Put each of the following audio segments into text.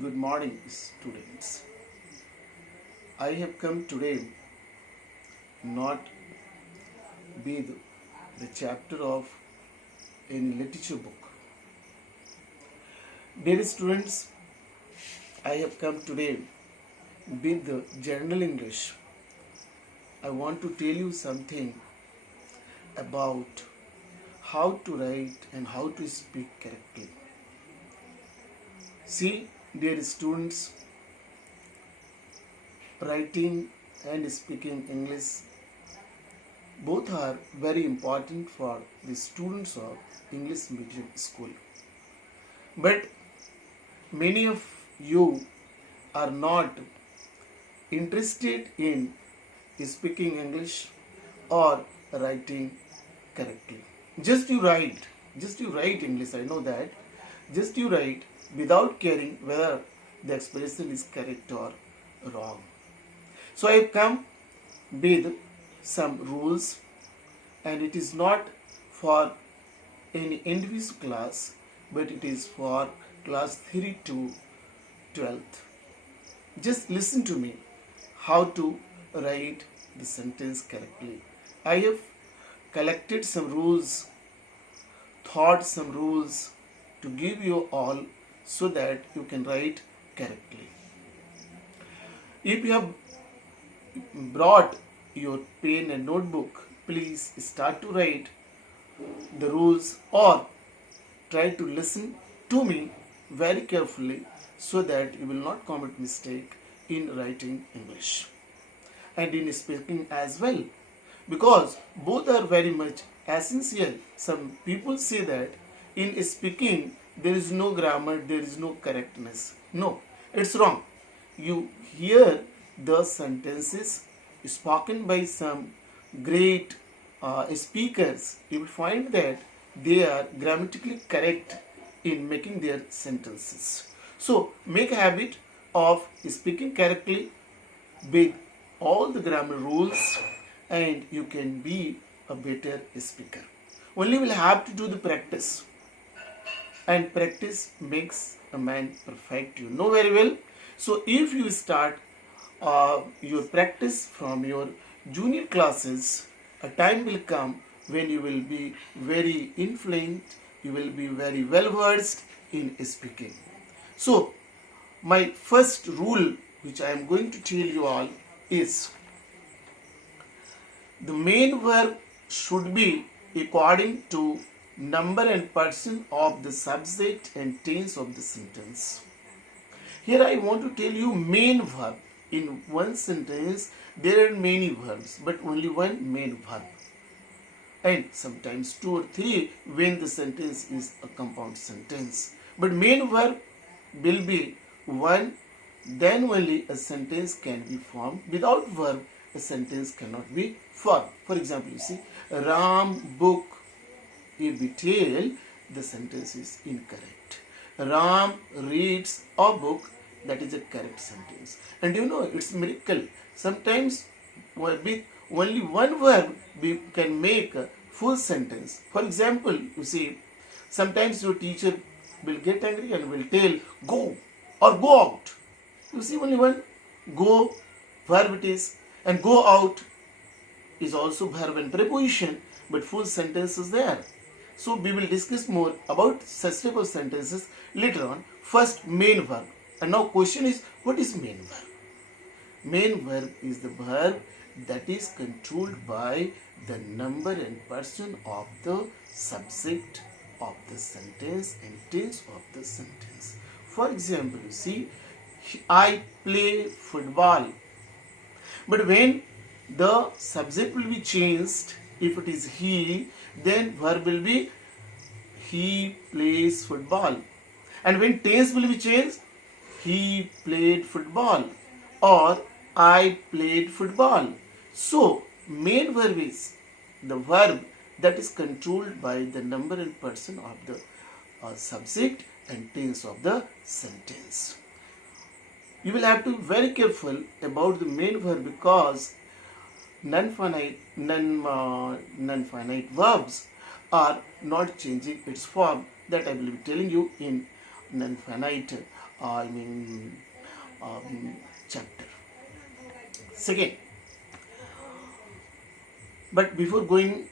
Good morning, students. I have come today not with the chapter of any literature book. Dear students, I have come today with the general English. I want to tell you something about how to write and how to speak correctly. See, dear students, writing and speaking English both are very important for the students of English medium school. But many of you are not interested in speaking English or writing correctly. Just you write English, I know that. Just you write without caring whether the expression is correct or wrong. So I have come with some rules, and it is not for any individual class, but it is for class 3 to 12th. Just listen to me how to write the sentence correctly. I have collected some rules, thought some rules to give you all so that you can write correctly. If you have brought your pen and notebook, please start to write the rules or try to listen to me very carefully so that you will not commit mistake in writing English and in speaking as well, because both are very much essential. Some people say that in speaking there is no grammar, there is no correctness. No, it's wrong. You hear the sentences spoken by some great speakers, you will find that they are grammatically correct in making their sentences. So make a habit of speaking correctly with all the grammar rules, and you can be a better speaker. Only will have to do the practice, and practice makes a man perfect, you know very well. So if you start your practice from your junior classes, a time will come when you will be very influent, you will be very well versed in speaking. So my first rule which I am going to tell you all is the main verb should be according to number and person of the subject and tense of the sentence. Here I want to tell you main verb. In one sentence there are many verbs, but only one main verb, and sometimes 2 or 3 when the sentence is a compound sentence. But main verb will be one, then only a sentence can be formed. Without verb a sentence cannot be formed. For example, you see, Ram book a detail, the sentence is incorrect. Ram reads a book, that is a correct sentence. And you know, it's miracle. Sometimes with only one verb we can make a full sentence. For example, you see, sometimes your teacher will get angry and will tell go or go out. You see, only one go verb it is, and go out is also verb and preposition, but full sentence is there. So we will discuss more about such type of sentences later on. First, main verb. And now question is, what is main verb? Main verb is the verb that is controlled by the number and person of the subject of the sentence and tense of the sentence. For example, you see, I play football. But when the subject will be changed, if it is he, then verb will be he plays football. And when tense will be changed, he played football or I played football. So main verb is the verb that is controlled by the number and person of the subject and tense of the sentence. You will have to be very careful about the main verb, because non-finite verbs are not changing its form. That I will be telling you in non-finite I mean chapter. Second, but before going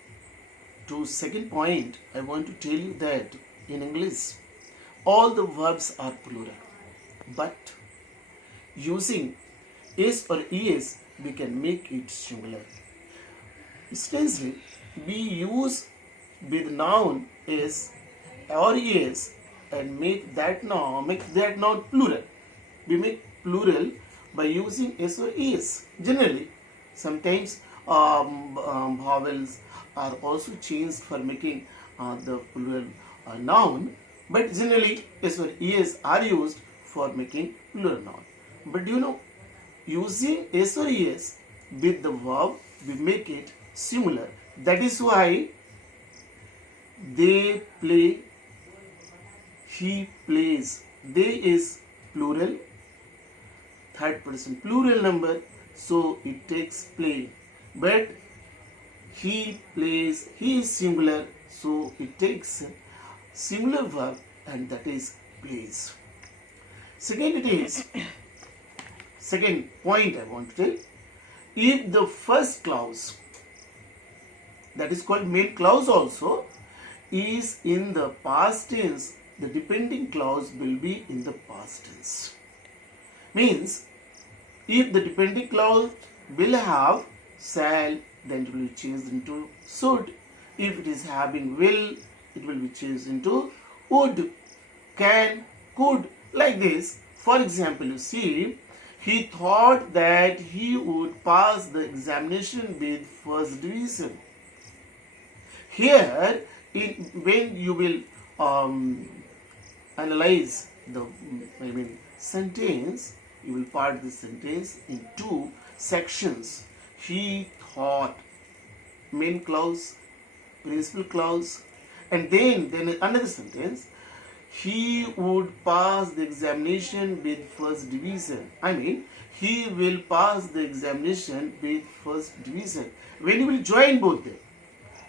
to second point, I want to tell you that in English, all the verbs are plural, but using s or es, we can make it singular. Instead, we use with noun is or es and make that noun plural. We make plural by using s or es. Generally, sometimes vowels are also changed for making the plural noun, but generally s or es are used for making plural noun. But you know, using s or es with the verb, we make it singular. That is why they play, he plays. They is plural, third person plural number, so it takes play. But he plays, he is singular, so it takes singular verb, and that is plays. Second point I want to tell, if the first clause, that is called main clause also, is in the past tense, the depending clause will be in the past tense. Means, if the depending clause will have shall, then it will be changed into should. If it is having will, it will be changed into would, can, could, like this. For example, you see, he thought that he would pass the examination with first division. Here, when you will analyze the sentence, you will part the sentence in two sections. He thought, main clause, principal clause, and then another sentence, he would pass the examination with first division. He will pass the examination with first division. When you will join both them,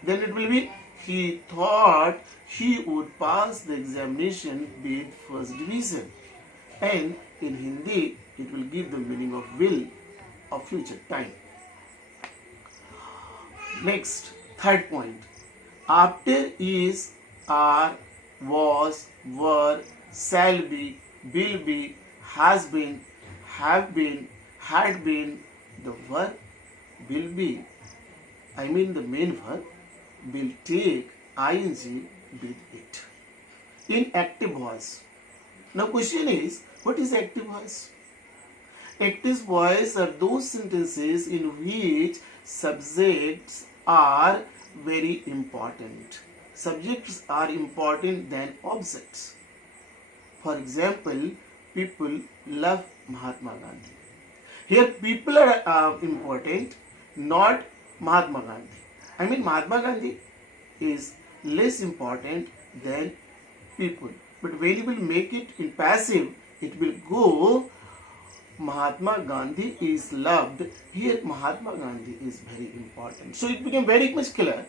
then it will be, he thought he would pass the examination with first division. And in Hindi, it will give the meaning of will of future time. Next, third point. After is, are, was, were, shall be, will be, has been, have been, had been, the verb will be, the main verb, will take ing with it in active voice. Now question is, what is active voice? Active voice are those sentences in which subjects are very important. Subjects are important than objects. For example, people love Mahatma Gandhi. Here people are important, not Mahatma Gandhi. Mahatma Gandhi is less important than people. But when you will make it in passive, it will go Mahatma Gandhi is loved. Here Mahatma Gandhi is very important. So it became very much clear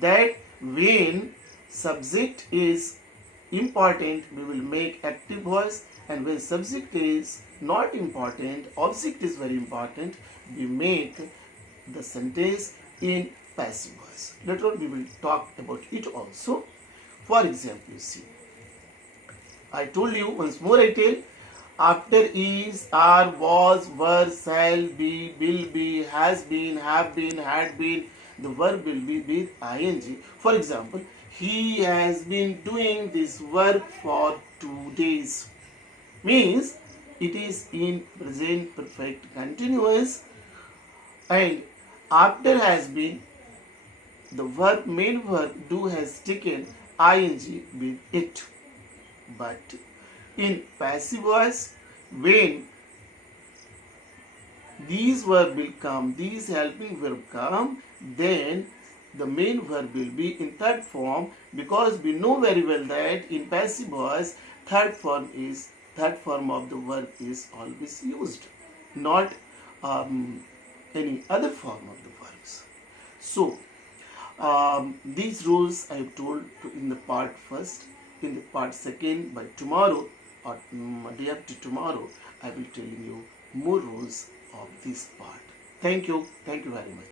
that when subject is important, we will make active voice, and when subject is not important, object is very important, we make the sentence in passive voice. Later on we will talk about it also. For example, you see, I told you, once more I tell, after is, are, was, were, shall be, will be, has been, have been, had been, the verb will be with ing. For example, he has been doing this work for 2 days. Means it is in present perfect continuous, and after has been, the verb, main verb do has taken ing with it. But in passive voice, when these verb will come, these helping verb come, then the main verb will be in third form, because we know very well that in passive voice, third form of the verb is always used, not any other form of the verbs. So these rules I have told in the part first. In the part second, by tomorrow or day after tomorrow, I will tell you more rules of this part. Thank you very much.